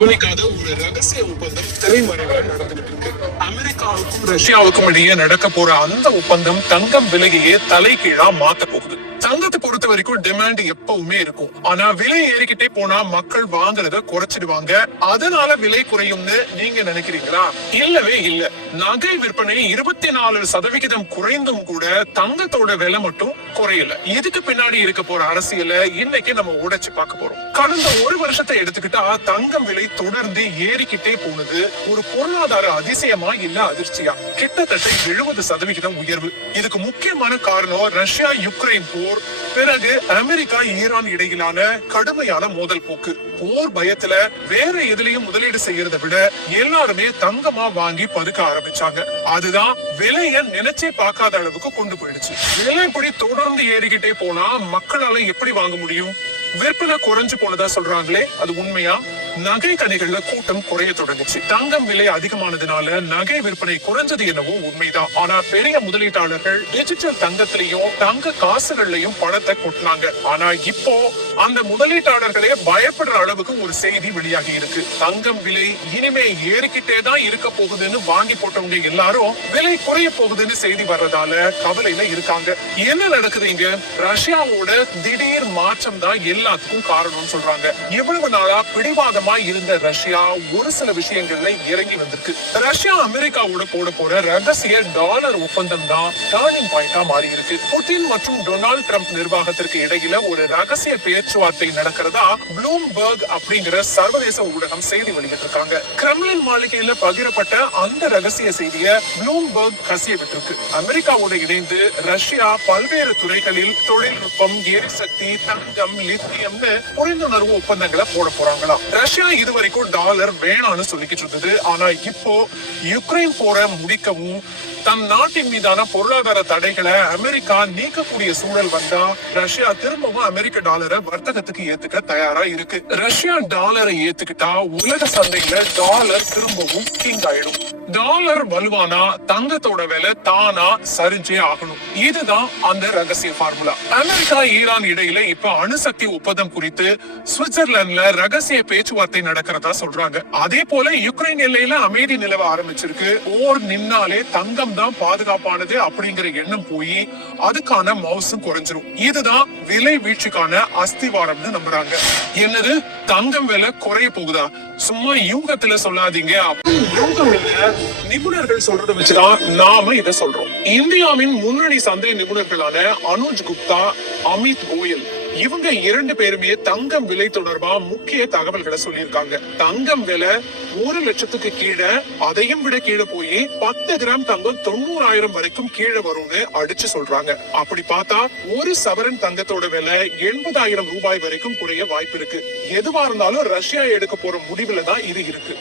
கவனிக்காத ஒரு ரகசிய ஒப்பந்தம் திரைமறைவில் நடந்துகிட்டு இருக்கு. அமெரிக்காவுக்கும் ரஷ்யாவுக்கும் இடையே நடக்க போற அந்த ஒப்பந்தம் தங்கம் விலையையே தலைகீழா மாத்த போகுது. தங்கத்தை பொறுத்த வரைக்கும் டிமாண்ட் எப்பவுமே இருக்கும். ஆனா விலை ஏறிக்கிட்டே போனா மக்கள் வாங்குறத குறைச்சிடுவாங்க. அதனால விலை குறையும்னு நீங்க நினைக்கிறீங்களா? இல்லவே இல்ல. நகை விற்பனை 24% குறைந்தும் கூட தங்கத்தோட விலை மட்டும் குறையல. இதுக்கு பின்னாடி இருக்க போற அரசியல இன்னைக்கு நம்ம உடைச்சு பார்க்க போறோம். கடந்த ஒரு வருஷத்தை எடுத்துக்கிட்டா தங்கம் விலை தொடர்ந்து ஏறிக்கிட்டே போனது ஒரு பொருளாதார அதிசயமா இல்ல அதிர்ச்சியா? கிட்டத்தட்ட 70% உயர்வு. இதுக்கு முக்கியமான காரணம் ரஷ்யா யுக்ரைன் போர், பிறகு அமெரிக்கா ஈரான் இடையிலான கடுமையான மோதல் போக்கு. போர் பயத்துல வேற எதுலயும் முதலீடு செய்யறதை விட எல்லாருமே தங்கமா வாங்கி பதுக்க ஆரம்பிச்சாங்க. அதுதான் விலைய நினைச்சே பார்க்காத அளவுக்கு கொண்டு போயிடுச்சு. விலை இப்படி தொடர்ந்து ஏறிக்கிட்டே போனா மக்களால எப்படி வாங்க முடியும்? விற்பனை குறைஞ்சு போனதா சொல்றாங்களே, அது உண்மையா? நகை கடைகள்ல கூட்டம் குறைய தொடங்குச்சு. தங்கம் விலை அதிகமானதுனால நகை விற்பனை குறைஞ்சது என்னவோ உண்மைதான். ஆனா பெரிய முதலீட்டாளர்கள் டிஜிட்டல் தங்கத்திலையும் தங்க காசுகள்லயும் பணத்தை கொட்டினாங்க. ஆனா இப்போ அந்த முதலீட்டாளர்களே பயப்படுற அளவுக்கு ஒரு செய்தி வெளியாகி இருக்கு. தங்கம் விலை இனிமே ஏறிக்கிட்டே தான் இருக்க போகுதுன்னு வாங்கி போட்டவங்க எல்லாரும் விலை குறைய போகுதுன்னு செய்தி வர்றதால கவலையில இருக்காங்க. என்ன நடக்குதுங்க? ரஷ்யாவோட திடீர் மாற்றம் தான் எல்லாத்துக்கும் காரணம்னு சொல்றாங்க. இவ்வளவு நாளா பிடிவாதமா இருந்த ரஷ்யா ஒரு சில விஷயங்கள்ல இறங்கி வந்திருக்கு. ரஷ்யா அமெரிக்காவோட போட போற ரகசிய டாலர் ஒப்பந்தம் தான் டர்னிங் பாயிண்டா மாறி இருக்கு. புட்டின் மற்றும் டொனால்ட் ட்ரம்ப் நிர்வாகத்திற்கு இடையில ஒரு ரகசிய பேச்சுவார்த்தை நடக்கிறதா ப்ளூம்பர்க் அப்படிங்கிற சர்வதேச ஊடகம் செய்தி வெளியிட்டிருக்காங்க. கிரெம்லின் மாளிகையில பகிரப்பட்ட அந்த ரகசிய செய்தியை ப்ளூம்பர்க் கசிய விட்டிருக்கு. அமெரிக்காவோட இணைந்து ரஷ்யா பல்வேறு துறைகளில் தொழில்நுட்பம், எரிசக்தி, தங்கம், லித்தியம்னு புரிந்துணர்வு ஒப்பந்தங்களை போட போறாங்களாம். ரஷ்யா இதுவரைக்கும் டாலர் வேணான்னு சொல்லிக்கிட்டு இருந்தது. ஆனா இப்போ யுக்ரைன் போரை முடிக்கவும் தன் நாட்டின் மீதான பொருளாதார தடைகளை அமெரிக்கா நீக்கக்கூடிய சூழல் வந்தா ரஷ்யா திரும்பவும் அமெரிக்க டாலரை வர்த்தகத்துக்கு ஏத்துக்க தயாரா இருக்கு. ரஷ்யா டாலரை ஏத்துக்கிட்டா உலக சந்தையில டாலர் திரும்பவும் கிங் ஆயிடும். டாலர் வலுவானா தங்கத்தோட விலை தானா சரிஞ்சே ஆகணும். இதுதான் அந்த ரகசிய பார்முலா. அமெரிக்கா ஈரான் இடையில இப்ப அணுசக்தி ஒப்பந்தம் குறித்து சுவிட்சர்லாந்துல ரகசிய பேச்சுவார்த்தை நடக்கிறதா சொல்றாங்க. அதே போல யுக்ரைன் எல்லையில அமைதி நிலவ ஆரம்பிச்சிருக்கு. போர் நின்னாலே தங்கம் தான் பாதுகாப்பானது அப்படிங்கிற எண்ணம் போய் அதுக்கான மவுசும் குறைஞ்சிரும். இதுதான் விலை வீழ்ச்சிக்கான அஸ்திவாரம்னு நம்புறாங்க. என்னது, தங்கம் விலை குறைய போகுதா? சும்மா யூகத்துல சொல்லாதீங்க. நிபுணர்கள் சொல்றதை வச்சுதான் நாம இதை சொல்றோம். இந்தியாவின் முன்னணி சந்தை நிபுணர்களான அனுஜ் குப்தா, அமித் கோயல், இவங்க 2 பேருமே தங்கம் விலை தொடர்பா முக்கிய தகவல்களை சொல்லியிருக்காங்க. தங்கம் விலை 1 லட்சத்துக்கு கீழே, அதையும் விட கீழே போய் 10 கிராம் தங்கம் 90,000 வரைக்கும் கீழே வரும்னு அடிச்சு சொல்றாங்க. அப்படி பார்த்தா ஒரு சவரன் தங்கத்தோட விலை 80,000 ரூபாய் வரைக்கும் குறைய வாய்ப்பு இருக்கு. எதுவா இருந்தாலும் ரஷ்யா எடுக்க போற முடிவுல தான் இது இருக்கு.